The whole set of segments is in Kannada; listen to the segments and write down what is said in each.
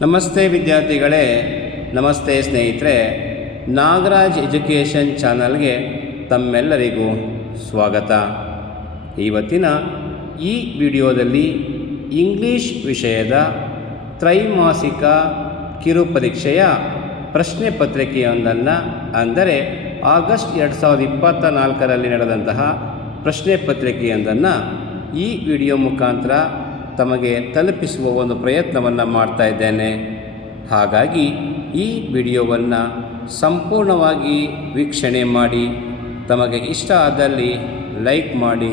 ನಮಸ್ತೆ ವಿದ್ಯಾರ್ಥಿಗಳೇ, ನಮಸ್ತೆ ಸ್ನೇಹಿತರೆ. ನಾಗರಾಜ್ ಎಜುಕೇಷನ್ ಚಾನಲ್ಗೆ ತಮ್ಮೆಲ್ಲರಿಗೂ ಸ್ವಾಗತ. ಇವತ್ತಿನ ಈ ವಿಡಿಯೋದಲ್ಲಿ ಇಂಗ್ಲೀಷ್ ವಿಷಯದ ತ್ರೈಮಾಸಿಕ ಕಿರುಪರೀಕ್ಷೆಯ ಪ್ರಶ್ನೆ ಪತ್ರಿಕೆಯೊಂದನ್ನು, ಅಂದರೆ ಆಗಸ್ಟ್ 2024ರಲ್ಲಿ ನಡೆದಂತಹ ಪ್ರಶ್ನೆ ಪತ್ರಿಕೆಯೊಂದನ್ನು ಈ ವಿಡಿಯೋ ಮುಖಾಂತರ ತಮಗೆ ತಲುಪಿಸುವ ಒಂದು ಪ್ರಯತ್ನವನ್ನು ಮಾಡ್ತಾ ಇದ್ದೇನೆ. ಹಾಗಾಗಿ ಈ ವಿಡಿಯೋವನ್ನು ಸಂಪೂರ್ಣವಾಗಿ ವೀಕ್ಷಣೆ ಮಾಡಿ, ತಮಗೆ ಇಷ್ಟ ಆದಲ್ಲಿ ಲೈಕ್ ಮಾಡಿ,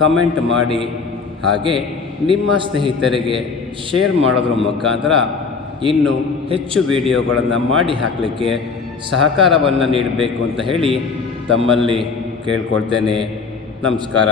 ಕಮೆಂಟ್ ಮಾಡಿ, ಹಾಗೆ ನಿಮ್ಮ ಸ್ನೇಹಿತರಿಗೆ ಶೇರ್ ಮಾಡೋದ್ರ ಮುಖಾಂತರ ಇನ್ನೂ ಹೆಚ್ಚು ವಿಡಿಯೋಗಳನ್ನು ಮಾಡಿ ಹಾಕಲಿಕ್ಕೆ ಸಹಕಾರವನ್ನು ನೀಡಬೇಕು ಅಂತ ಹೇಳಿ ತಮ್ಮಲ್ಲಿ ಕೇಳ್ಕೊಳ್ತೇನೆ. ನಮಸ್ಕಾರ.